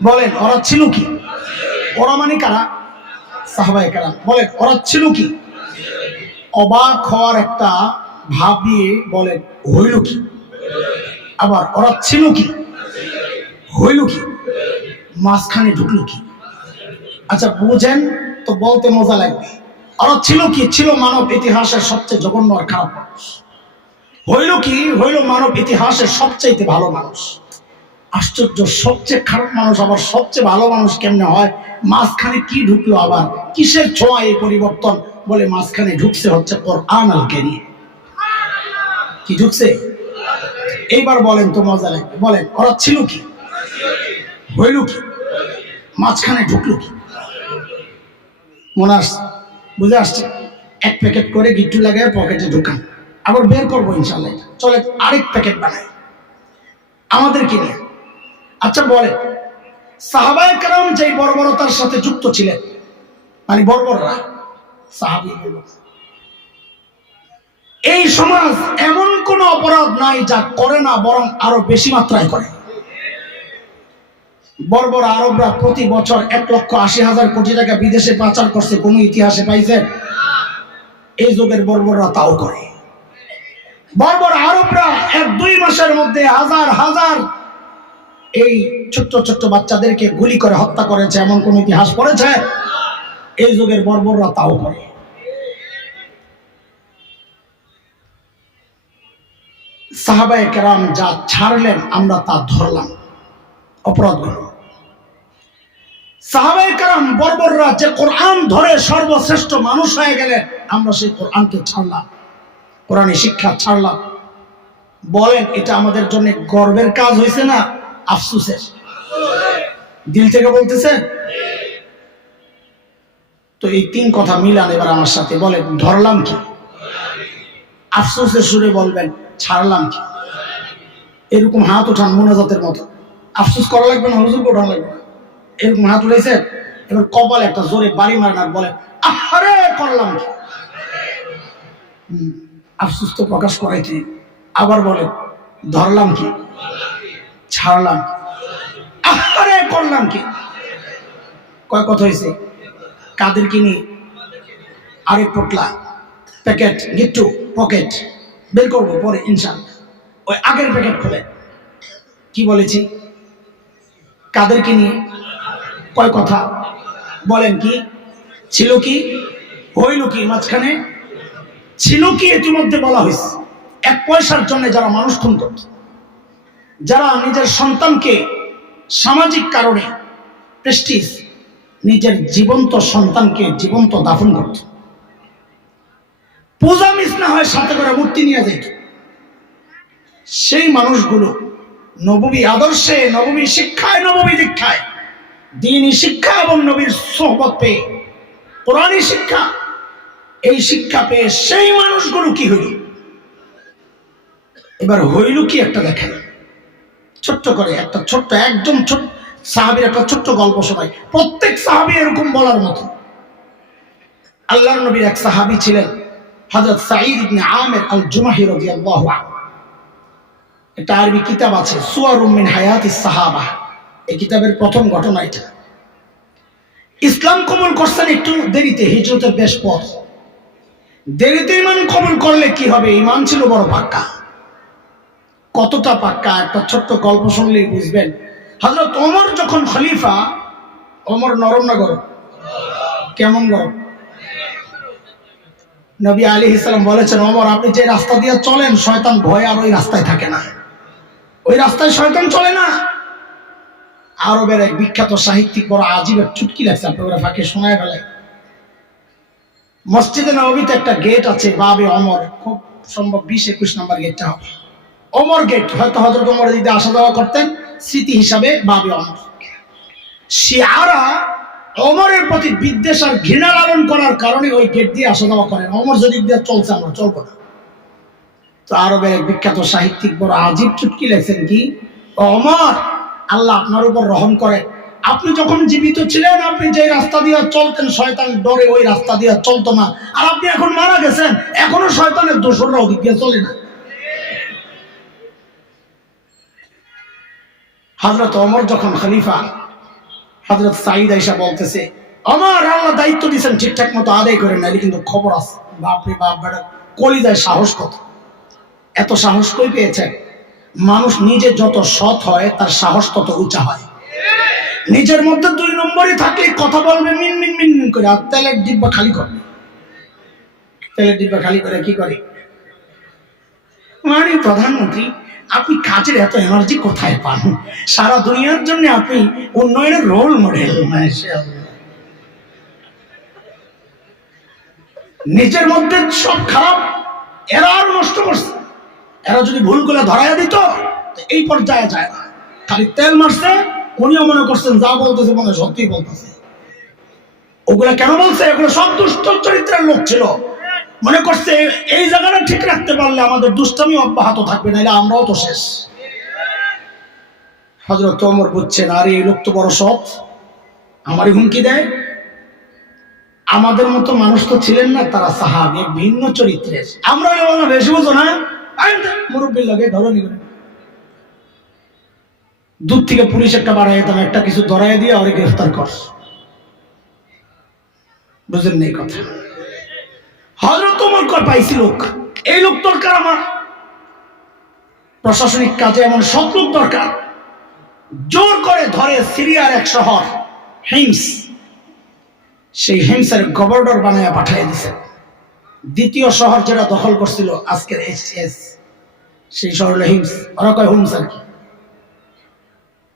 বলেন ওরা ছিল কি? ওরা মানে কারা? সাহাবায়ে কেরাম। বলেন ওরা ছিল কি? অবাক হওয়ার একটা ভাব নিয়ে বলেন হইল কি? আবার ওরা ছিল কি? হইল কি? মাঝখানে ঢুকলো কি? আচ্ছা বুঝেন তো বলতে মজা লাগবে। ওরা ছিল কি? ছিল মানব ইতিহাসের সবচেয়ে জঘন্য আর খারাপ মানুষ। হইল কি? হইল মানব ইতিহাসের সবচেয়ে ভালো মানুষ। আশ্চর্য, সবচেয়ে খারাপ মানুষ আবার সবচেয়ে ভালো মানুষ কেমনে হয়? মাঝখানে কি ঢুকলো আবার? কিসের ছোঁয়া এই পরিবর্তন? বলে মাঝখানে ঢুকছে হচ্ছে কোরআন আল কারীম। কি ঢুকছে? এইবার বলেন তো মজা লাগবে। বলেন ওরা ছিল কি? হইল কি? মাঝখানে ঢুকলো কি? মনে আসছে? বুঝে আসছে? এক প্যাকেট করে গিট্টু লাগায় পকেটে ঢুকান, আবার বের করবো ইনশাল্লাহ। চলে আরেক প্যাকেট বানাই আমাদেরকে নিয়ে। আচ্ছা বলেন সাহাবায়ে কেরাম যে বর্বরতার সাথে যুক্ত ছিলেন, মানে বর্বররা সাহাবী, এই সমাজ এমন কোন অপরাধ নাই যা করে না, বরং আরো বেশি মাত্রায় করে। বর্বর আরবরা প্রতি বছর 1,80,000 কোটি টাকা বিদেশে পাচার করছে, কোন ইতিহাসে পাইছেন? এই যুগের বর্বররা তাও করে। বর্বর আরবরা 1-2 মাসের মধ্যে হাজার হাজার এই ছোট্ট ছোট্ট বাচ্চাদেরকে গুলি করে হত্যা করেছে, এমন কোন ইতিহাস পড়েছে? এই যুগের বর্বররা তাও করে। সাহাবায়ে কেরাম যা ছাড়লেন আমরা তা ধরলাম অপরাধগুলো। সাহাবায়ে কেরাম বর্বররা যে কোরআন ধরে সর্বশ্রেষ্ঠ মানুষ হয়ে গেলেন, আমরা সেই কোরআনকে ছাড়লাম, কোরআনী শিক্ষা ছাড়লাম। বলেন এটা আমাদের জন্য গর্বের কাজ হয়েছে না আফসোসের? দিল থেকে বলতেছে তো। এই 3 কথা মিলান এবার আমার সাথে। বলেন ধরলাম কি? আফসোসের সুরে বলবেন ছাড়লাম কি? এরকম হাত উঠান মোনাজাতের মতো। আফসোস করা লাগবে না, হুজুর ওঠানো লাগবে না। এরকম হাত উঠাইছেন, এবার কপালে একটা জোরে বাড়ি মারেন আর বলেন আহারে করলাম কি? আফসোস তো প্রকাশ করাইতে। আবার বলেন ধরলাম কি? ছাড়লাম কি? আহারে করলাম কি? কয় কথা হয়েছে? কাদের কিনি? আরেক পোটলা প্যাকেট গিট্টু পকেট বের করবো পরে ইনশাআল্লাহ। ওই আগের প্যাকেট খুলে কি বলেছি? কাদেরকে নিয়ে? কয় কথা? বলেন কি? ছিল কি? হইল কি? মাঝখানে ছিল কি? ইতিমধ্যে বলা হয়েছে। 1 পয়সার জন্য যারা মানুষ খুন করত, যারা নিজের সন্তানকে সামাজিক কারণে প্রেস্টিজ, নিজের জীবন্ত সন্তানকে জীবন্ত দাফন করত, পূজা মিস না হয় সাথে করে মূর্তি নিয়ে যেত, সেই মানুষগুলো নববী আদর্শে, নববী শিক্ষায়, নববী দীক্ষায়, দ্বীনি শিক্ষা এবং নবীর সোহবত পেয়ে, কোরআনী শিক্ষা, এই শিক্ষা পেয়ে সেই মানুষগুলো কি হইল? এবার হইল কি একটা দেখেন, ছোট্ট করে একটা ছোট্ট একদম ছোট্ট সাহাবীর একটা ছোট্ট গল্প শোনাই। প্রত্যেক সাহাবী এরকম বলার মতো। আল্লাহর নবীর এক সাহাবী ছিলেন হযরত সাঈদ ইবনে আমির আল জুমাহি রাদিয়াল্লাহু আনহু। একটা আরবি কিতাব আছে সুওয়ারুম মিন হায়াতিস সাহাবা, এই কিতাবের প্রথম ঘটনা এটা। ইসলাম কবুল করছেন একটু দেরিতে, হিজরতের বেশ পর। দেরিতে ইমান কবুল করলে কি হবে? ইমান ছিল বড় পাক্কা। কতটা পাক্কা একটা ছোট্ট গল্প শুনলেই বুঝবেন। হযরত ওমর যখন খলিফা, ওমর নরম না গরম? কেমন গরম? নবী আলাইহিস সালাম বলেছেন ওমর আপনি যে রাস্তা দিয়ে চলেন শয়তান ভয়ে আর ওই রাস্তায় থাকে না, ওই রাস্তায় শয়তান চলে না। আরবের এক বিখ্যাত সাহিত্যিক বড় আজীবের চুটকি লাগছে, আপনারা ফাঁকে শোনায় ফেলে। মসজিদে নববীতে একটা গেট আছে বাবে ওমর, খুব সম্ভব 20-21 নম্বর গেটটা হবে ওমর গেট। হয়তো হযরত ওমর দিকে আসা যাওয়া করতেন, স্মৃতি হিসাবে বাবে ওমর। শিয়ারা ওমরের প্রতি বিদ্বেষ আর ঘৃণা লালন করার কারণে ওই গেট দিয়ে আসা যাওয়া করেন। ওমর যদি দিয়ে চলছে আমরা চলবো না। তো আরবের এক বিখ্যাত সাহিত্যিক বড় আজীব চুটকি লেখছেন কি, ওমর আল্লাহ আপনার উপর রহম করে, আপনি যখন জীবিত ছিলেন আপনি যে রাস্তা দিয়ে চলতেন শয়তান ডরে ওই রাস্তা দিয়ে চলতো না, আর আপনি এখন মারা গেছেন এখনো শয়তানের দোসররা ওদিক দিয়ে চলে না। হযরত ওমর যখন খলিফা, হযরত সাঈদ আয়েশা বলতেছে, আমার আল্লাহ দায়িত্ব দিয়েছেন ঠিকঠাক মতো আদায় করেন, নাইলে কিন্তু খবর আছে। বাপরে বাপ, বেটা কলিজায় সাহস কত! এত সাহস কই পেয়েছেন? মানুষ নিজে যত সৎ হয় তার সাহস তত উঁচা হয়। নিজের মধ্যে 2 নম্বরই থাকলে কথা বলবে মিন মিন মিন মিন করে, আর তেলের ডিব্বা খালি করবে। তেলের ডিব্বা খালি করে কি করে? মানে প্রধানমন্ত্রী, আপনি কাজের এত এনার্জি কোথায় পান? সারা দুনিয়ার জন্য আপনি উন্নয়নের রোল মডেল। নিজের মধ্যে সব খারাপ, এরা আরো নষ্ট করছে। এরা যদি ভুলগুলো ধরাইয়া দিত এই পর্যায়ে যায় না। খালি তেল মারছে, উনিও মনে করছেন যা বলতেছে মনে সত্যি বলতেছে। ওগুলা কেন বলছে? এগুলো সব দুষ্ট চরিত্রের লোক ছিল। মনে করছে এই জায়গাটা ঠিক রাখতে পারলে আমাদের দুষ্টামি অব্যাহত থাকবে, নাহলে আমরাও তো শেষ। হযরত ওমর বুঝছেন, আরে এই লোক তো বড় সৎ, আমারই হুমকি দেয়। আমাদের মতো মানুষ তো ছিলেন না, তারা সাহাবী, এক ভিন্ন চরিত্রের। আমরা বেশি বুঝো না, মুরব্বীর লাগে ধরো নি করে দূর থেকে পুলিশ একটা বাড়াই যেতাম, একটা কিছু ধরাই দিয়ে ওরে গ্রেফতার কর। বুঝলেন না এই কথা? হযরত ওমর কয় পাইছি লোক, এই লোক দরকার আমার। প্রশাসনিক কাজে এমন সৎ লোক দরকার। জোর করে ধরে সিরিয়ার এক শহর হিমস, সেই হিমসের গভর্নর বানায় পাঠিয়ে দিছে। দ্বিতীয় শহর যেটা দখল করছিল আজকের এস, সেই শহর হলো হিমস। ওরা কয় হুমস আর কি,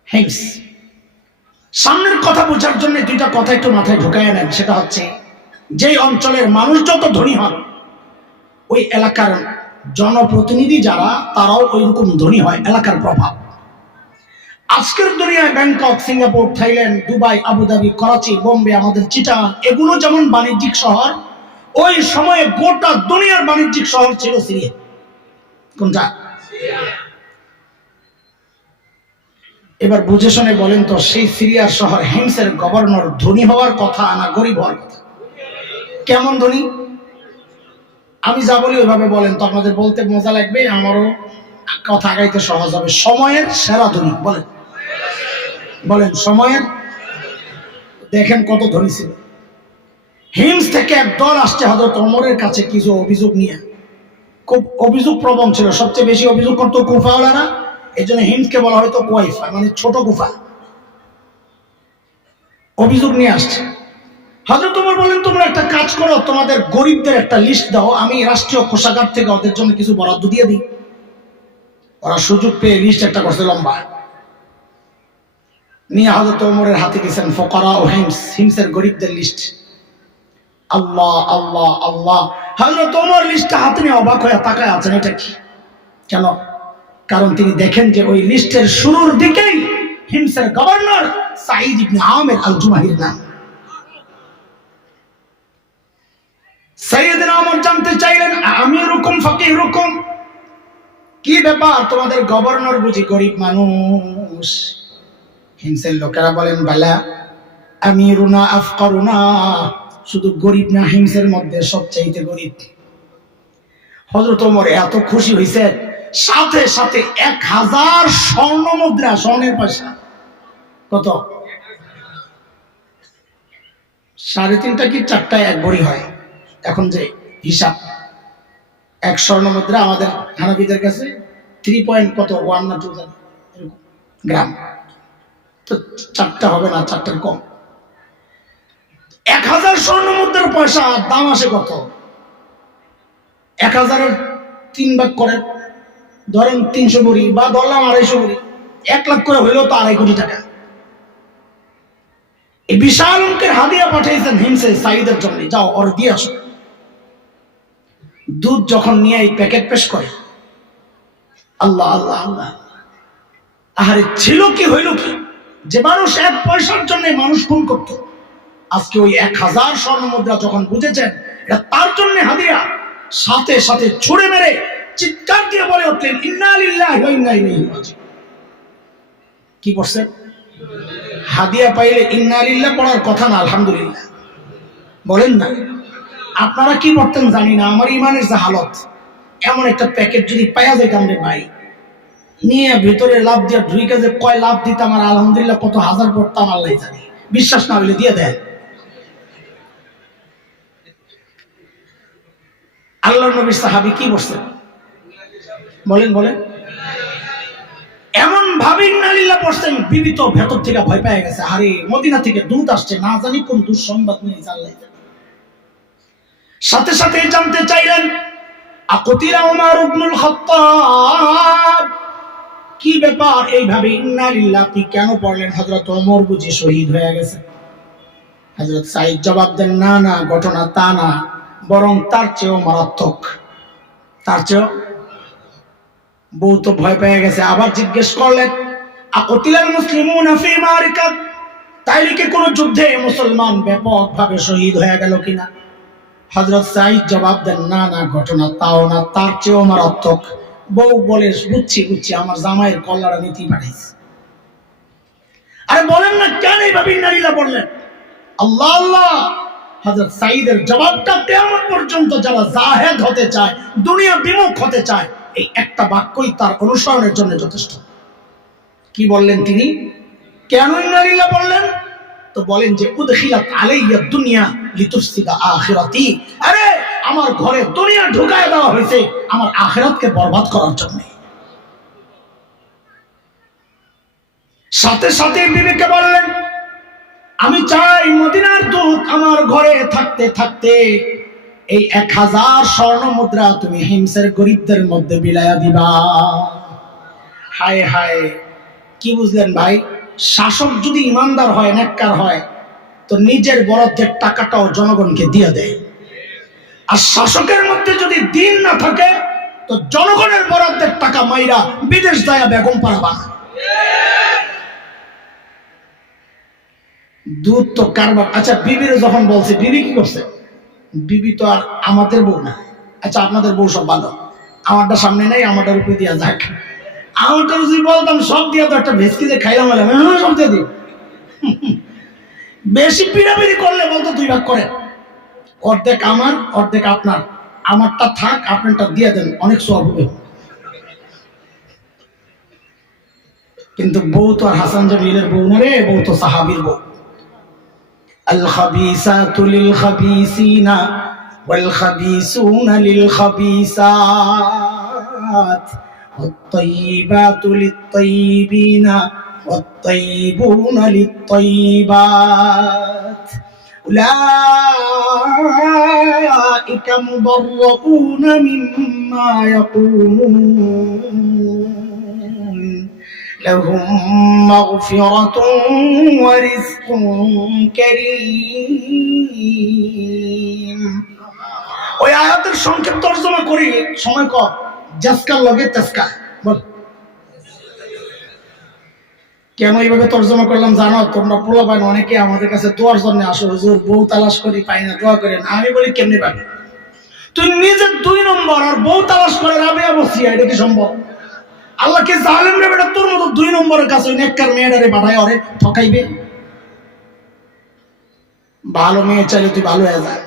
হিমস। সামনের কথা বোঝার জন্য 2টা কথা একটু মাথায় ঢুকায় নেন। সেটা হচ্ছে, যেই অঞ্চলের মানুষ যত ধনী হয়, ওই এলাকার জনপ্রতিনিধি যারা, তারাও ওই রকম ধনী হয়। এলাকার প্রভাব। আজকের দুনিয়ায় Bangkok, Singapore, Thailand, Dubai, Abu Dhabi, Karachi, Bombay, আমাদের চিটাগাং, এগুলো যেমন বাণিজ্যিক শহর, ওই সময়ে গোটা দুনিয়ার বাণিজ্যিক শহর ছিল সিরিয়া। কোনটা? এবার বুঝে শুনে বলেন তো, সেই সিরিয়ার শহর হিমসের গভর্নর ধনী হওয়ার কথা না গরিব হওয়ার কথা? কেমন ধনী? আমি যা বলি ওইভাবে বলেন তো, আপনাদের বলতে মজা লাগবে, আমারও কথা আগাইতে সহজ হবে। সময়ের সেরা ধনী বলেন, বলেন সময়ের। দেখেন কত ধনী ছিল। হিমস থেকে এক দল আসছে হযরত ওমরের কাছে কিছু অভিযোগ নিয়ে। খুব অভিযোগ প্রবণ ছিল, সবচেয়ে বেশি অভিযোগ করতো কুফাওয়ালারা। এই জন্য হিমসকে বলা হয়তো কুয়াইফা, মানে ছোট কুফা। অভিযোগ নিয়ে আসছে। হযরত ওমর বলেন, তোমরা একটা কাজ করো, তোমাদের গরিবদের একটা লিস্ট দাও, আমি রাষ্ট্রীয় কোষাগার থেকে ওদের জন্য কিছু বরাদ্দ দিয়ে দিই। ওরা সুযোগ পেয়ে লিস্ট একটা করছে লম্বা, নিয়ে হযরত ওমরের হাতে দিয়েছেন ফুকারা ও হিমস, হিমসের গরিবদের লিস্ট। আল্লাহ আল্লাহ আল্লাহ, হযরত ওমর লিস্টটা হাতে নিয়ে অবাক হয়ে তাকায় আছেন, এটা কি? কেন? কারণ তিনি দেখেন যে ওই লিস্টের শুরুর দিকেই হিমসের গভর্নর সাঈদ ইবনে আমির আল জুমাহির নাম। সাইয়েদনা ওমর জানতে চাইলেন, আমিরুকুম ফাকিহুকুম, কি ব্যাপার, তোমাদের গভর্নর বুঝি গরিব মানুষ? হিমসের লোকেরা বলেন, বালা আমিরুনা আফকারুনা, শুধু গরিব না, হিমসের মধ্যে সবচাইতে গরিব। হযরত ওমর এত খুশি হয়েছে, সাথে সাথে 1000 স্বর্ণ মুদ্রা, স্বর্ণের পয়সা। কত? 3.5টা কি 4টা 1 ভরি হয় এখন যে হিসাব। 1 স্বর্ণ মুদ্রা আমাদের হানাফিদের কাছে 3 পয়েন্ট কত 1 না 2 গ্রাম, তো 4টা হবে না, 4টার কম। 1000 স্বর্ণ মুদ্রার পয়সা দাম আসে কত? 1000-এর 3 ভাগ করে ধরেন 300 ভরি, বা ধরলাম 250 ভরি, 1 লাখ করে হইলেও তো 2.5 কোটি টাকা। এই বিশাল অঙ্কের হাদিয়া পাঠিয়েছেন হিমসে সাঈদের জন্য, যাও ওর দিয়ে আসো। দুধ যখন নিয়ে এই প্যাকেট পেশ করে, আল্লাহ আল্লাহ আল্লাহ, আহারে ছিল কি হইল কি, যে মানুষ 1 পয়সার জন্য মানুষ খুন করত, আজকে ওই 1000 স্বর্ণ মুদ্রা যখন বুঝেছেন এটা তার জন্য হাদিয়া, সাথে সাথে ছুড়ে মেরে চিৎকার দিয়ে বলে উঠলেন, ইন্না লিল্লাহি ওয়া ইন্না ইলাইহি রাজিউন। কি পড়ছেন? হাদিয়া পাইলে ইন্না লিল্লাহ পড়ার কথা না, আলহামদুলিল্লাহ বলেন না। আপনারা কি পড়তেন জানি না, আমার ইমানের যে হালত, এমন একটা প্যাকেট যদি পাইয়া যাইতাম রে ভাই, নিয়ে ভিতরে লাভ দিয়ে ঢুইকে যে কয় লাভ দিতাম, আর আলহামদুলিল্লাহ কত হাজার পড়তাম আল্লাহ জানে। বিশ্বাস না হলে দিয়ে দেন। আল্লাহর নবীর সাহাবী কি বলছেন বলেন বলেন? এমন ভাবে ইন্নালিল্লাহ পড়ছেন, বিবি তো ভেতর থেকে ভয় পেয়ে গেছে, আরে মদিনা থেকে দূত আসছে, না জানি কোন দুঃসংবাদ নিয়ে জানলাই। সাথে সাথে জানতে চাইলেন আকুতিরা ওমর ইবনুল খাত্তাব, কি ব্যাপার এইভাবে ইন্নালিল্লাহ আপনি কেন পড়লেন? হযরত ওমর বুঝি শহীদ হয়ে গেছে? হযরত সাঈদ জবাব দেন, না না, ঘটনা তা না, বরং তার চেয়েও মারাত্মক, তার চেয়েও। বউ তো ভয় পেয়ে গেছে, আবার জিজ্ঞেস করলেন আকুতিলাল মুসলিমুনা ফি মারিকাত, তাইলে কি কোন যুদ্ধে মুসলমান ব্যাপকভাবে শহীদ হয়ে গেল কিনা? হযরত সাঈদ জবাব দেন, না না, ঘটনা তাও না, তার চেয়েও মারাত্মক। বউ বলে, বুঝছি বুঝছি, আমার জামাইয়ের কল্লাটা নীতি পাঠাইছে। আরে বলেন না কেন এইভাবে ইন্নালিল্লাহ বললেন? আল্লাহ আল্লাহ। হযরত সাঈদের জবাবটা কিয়ামত পর্যন্ত যারা জাহেদ হতে চায়, দুনিয়া বিমুখ হতে চায়, এই একটা বাক্যই তার অনুসরণের জন্য যথেষ্ট। কি বললেন তিনি? কেন ইন্নালিল্লাহ বললেন? তো বলেন যে উদখিলাত আলাইয়া দুনিয়া লিতুফসিদা আখিরাতি, আরে আমার ঘরে দুনিয়া ঢুকায় দেওয়া হয়েছে আমার আখিরাতকে বরবাদ করার জন্য। সাথে সাথে বিবিকে বললেন, আমি চাই মদিনার দূত আমার ঘরে থাকতে থাকতে এই 1000 স্বর্ণ মুদ্রা তুমি হিমসের গরিবদের মধ্যে বিলায়া দিবা। হায় হায়, কি বুঝলেন ভাই? শাসক যদি ইমানদার হয়, নেককার হয়, তো নিজের বরাদ্দের টাকাটাও জনগণকে দিয়ে দেয়। আর শাসকের মধ্যে যদি দিন না থাকে, তো জনগণের বরাদ্দের টাকা মাইরা বিদেশ যায় বেগম পাড়া বানায়। দুধ তো কারবার। আচ্ছা, বিবির যখন বলছে, বিবি কি করছে? বিবি তো আর আমাদের বউ না। আচ্ছা, আপনাদের বউ সব ভালো, আমারটা সামনে নেই, আমারটার উপরে দিয়া যাক। আমারটা যদি বলতাম সব দিয়া তো একটা ভেসকি যে খাইলাম, সব দিয়ে দিই। বেশি পিড়াপিড়ি করলে বলতো 2 ভাগ করে, অর্ধেক আমার অর্ধেক আপনার, আমারটা থাক আপনারটা দিয়ে দেন, অনেক সওয়াব হবে। কিন্তু বউ তো আর হাসান জামিলের বউ না রে, বউ তো সাহাবীর বউ। আল খাবিসাতু লিল খাবিসিনা ওয়াল খাবিসুনা লিল খাবিসাত ওয়াত তাইয়িবাতু লিত তাইয়িবিনা ওয়াত তাইয়িবুনা লিত তাইয়িবাত উলাইকা মুবাররাউনা মিম্মা ইয়াকুলুন لهم مغفرة ورزق كريم। ওই আয়াতের সংক্ষেপ তরজমা করি, সময় কম, জাসকার লগে তাসকা বল। কেন এইভাবে তরজমা করলাম জানো? তোমরা পোলাপান অনেকে আমাদের কাছে দোয়ার জন্য আসো, হুজুর বউ তালাশ করি পাই না, দোয়া করেন। আমি বলি কেমনে পাবি? তুই নিজে 2 নম্বর আর বউ তালাশ করে রাবেয়া বসিয়া, এটা কি সম্ভব? আল্লাহ কে জালেম রে বেটা, তোর মতো 2 নম্বরের কাছে ওই নেককার মেয়েটারে পাঠায় ওরে ঠকাইবে? ভালো মেয়ে চাইলে তুই ভালো হয়ে যায়,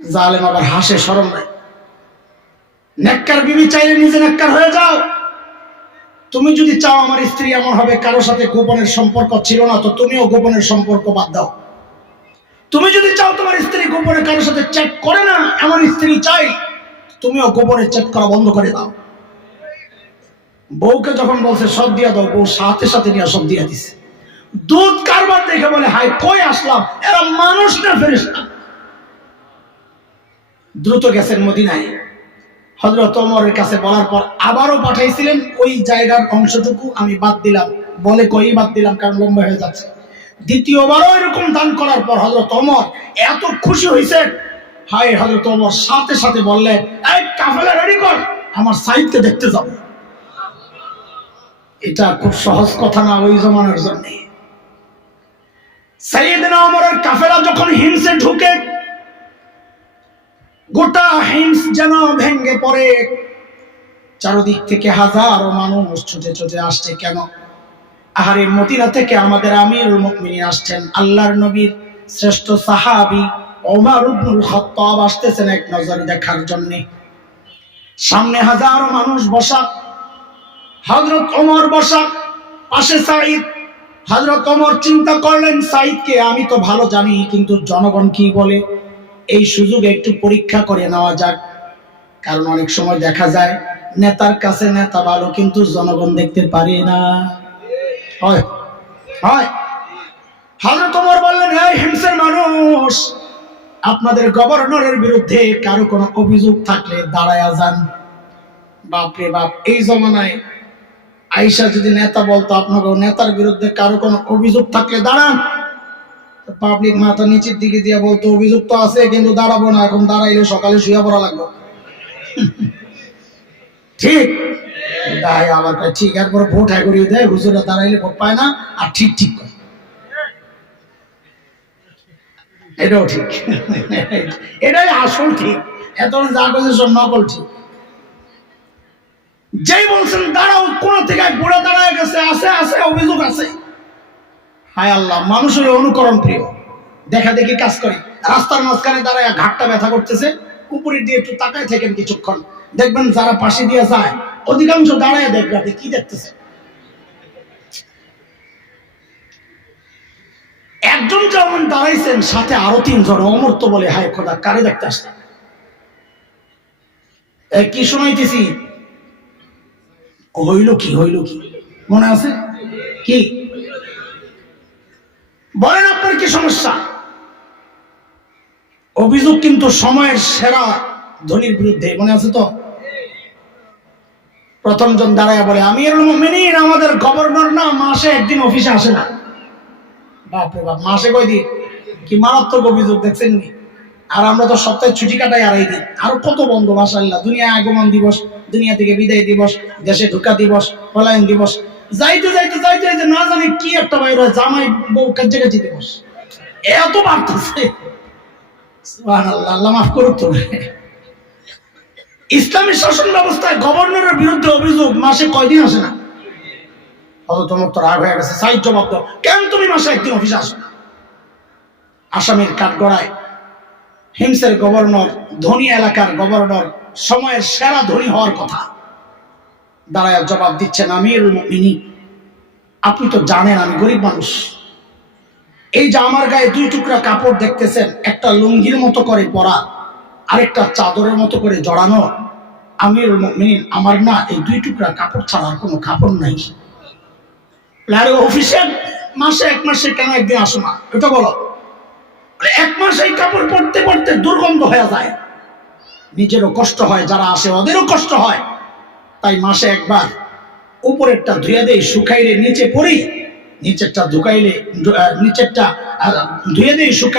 জালেম আবার হাসে, শরম নাই। নেককার বিবি চাইলে নিজে নেককার হয়ে যাও। তুমি যদি চাও আমার স্ত্রী এমন হবে, কারোর সাথে গোপনের সম্পর্ক ছিল না, তো তুমিও গোপনের সম্পর্ক বাদ দাও। তুমি যদি চাও তোমার স্ত্রী গোপনে কারোর সাথে চ্যাট করে না, এমন স্ত্রী চাই, তুমিও গোপনে চ্যাট করা বন্ধ করে দাও। বউকে যখন বলছে সব দিয়া দাও, বউ সাথে সাথে নিয়ে সব দিয়া দিছে। দুধ কারবার দেখে বলে, হাই কই আসলাম, এরা মানুষ না ফেরেশতা। দ্রুত গেছেন মদিনায়। হযরত ওমরের কাছে বলার পর আবারও পাঠাইছিলেন, ওই জায়গার অংশটুকু আমি বাদ দিলাম, বলে কই বাদ দিলাম, কারণ লম্বা হয়ে যাচ্ছে। দ্বিতীয়বারও এরকম দান করার পর হযরত ওমর এত খুশি হয়েছে, হাই হযরত ওমর সাথে সাথে বললেন, এই কাফেলা রেডি কর, আমার সাইদকে দেখতে যাব। এটা খুব সহজ কথা না ওই জমানার জন্য। সাইয়েদনা ওমরের কাফেলা যখন হিমসে ঢুকে, গোটা হিমস যেন ভেঙে পড়ে, চারদিক থেকে হাজারো মানুষ ছুটে ছুটে আসছে। কেন? আহারে মদিনা থেকে আমাদের আমিরুল মুমিনিন আসছেন, আল্লাহর নবীর শ্রেষ্ঠ সাহাবী ওমর ইবনুল খাত্তাব আসতেছেন এক নজর দেখার জন্য। সামনে হাজারো মানুষ বসা, হযরত ওমর বসা, পাশে সাঈদ, হযরত ওমর চিন্তা করলেন, সাইদকে আমি তো ভালো জানি, কিন্তু জনগণ কি বলে, এই সুযোগে একটু পরীক্ষা করে নেওয়া যাক। কারণ অনেক সময় দেখা যায় নেতার কাছে নেতা ভালো, কিন্তু জনগণ দেখতে পারে না। হয় হয়। হযরত ওমর বললেন, এই হিমসের মানুষ, আপনাদের গভর্নরের বিরুদ্ধে কারো কোনো অভিযোগ থাকলে দাঁড়ায়া যান। বাপরে বাপ, এই জমানায় আয়েশা যদি নেতা বলতো আপনাকে নেতার বিরুদ্ধে কারো কোনো অভিযোগ থাকলে দাঁড়ান, পাবলিক মাথা নিচের দিকে দিয়ে বলতো অভিযোগ তো আছে কিন্তু দাঁড়াবো না, এখন দাঁড়াইলে সকালে শুয়ে পড়া লাগবে। ঠিক তাই আবার ঠিক, একবার ভোট করিয়ে দেয়, হুজুরা দাঁড়াইলে ভোট পায় না, আর ঠিক ঠিক করে, এটাও ঠিক। এটাই আসল ঠিক, এত যা করছে সব নকল ঠিক। যেই বলছেন দাঁড়াও, কোন থেকে বুড়া দাঁড়ায় গেছে, আছে আছে অভিযোগ আছে। হায় আল্লাহ, মানুষের অনুকরণ প্রিয়, দেখা দেখি কাজ করে। রাস্তার মাঝখানে দাঁড়ায় ঘাটটা ব্যথা করতেছে, উপরে দিয়ে একটু তাকায় থাকেন কিছুক্ষণ, দেখবেন যারা পাশে দিয়ে যায় অধিকাংশ দাঁড়ায় দেখবেন কি দেখতেছে। একজন যেমন দাঁড়াইছেন, সাথে আরো তিনজন। অমর তো বলে, হায় খোদা, কারে দেখতে আসলাম, কি শোনাইতেছি, হইল কি হইল কি, মনে আছে কি? বলেন আপনার কি সমস্যা? অভিযোগ কিন্তু সময়ের সেরা ধনীর বিরুদ্ধে, মনে আছে তো? প্রথম জন দাঁড়ায় বলে, আমিরুল মুমিনিন, আমাদের গভর্নর না মাসে একদিন অফিসে আসে না। বাপরে বাপ, মাসে কয়দিন? কি মারাত্মক অভিযোগ, দেখছেন নি? আর আমরা তো সপ্তাহে ছুটি কাটাই আড়াই দিন, আরো কত বন্ধ, মাশাআল্লাহ। দুনিয়া আগমন দিবস, দুনিয়া থেকে বিদায় দিবস, দেশে ঢোকা দিবস, পলায়ন দিবস, যাইতে যাইতে যাইতে যাইতে না জানি কি একটা বাইরে, জামাই বউ কাছাকাছি দিবস, এত বাড়তেছে। সুবহানাল্লাহ, আল্লাহ মাফ করুক। তো ইসলামী শাসন ব্যবস্থায় গভর্নরের বিরুদ্ধে অভিযোগ মাসে কয়দিন আসে না? হযরত ওমর তো রাগ হয়ে গেছে, সাইদ জবাব দাও, কেন তুমি মাসে একদিন অফিসে আসো না? আসামের কাঠগড়ায় হিমসের গভর্নর, ধনী এলাকার গভর্নর, সময়ের সেরা ধনী হওয়ার কথা, দাঁড়ায় জবাব দিচ্ছেন, আমিরুল মুমিনিন, আপনি তো জানেন আমি গরিব মানুষ, এই যে আমার গায়ে দুই টুকরা কাপড় দেখতেছেন, একটা লুঙ্গির মতো করে পরা, আরেকটা চাদরের মতো করে জড়ানো, আমিরুল মুমিনিন, আমার না এই দুই টুকরা কাপড় ছাড়া কোনো কাপড় নাই। অফিসে মাসে এক মাসে কেন একদিন আসো না, এটা বলো। এক মাস এই কাপড় পরতে পরতে দুর্গন্ধ হয়ে যায়, নিজেরও কষ্ট হয়, যারা আসে ওদেরও কষ্ট হয়, তাই মাসে একবার উপরেরটা ধুয়ে দেই, শুকাইলে নিচে পরি, নিচেরটা ধুকাইলে নিচেরটা ধুয়ে দেই, শুকাই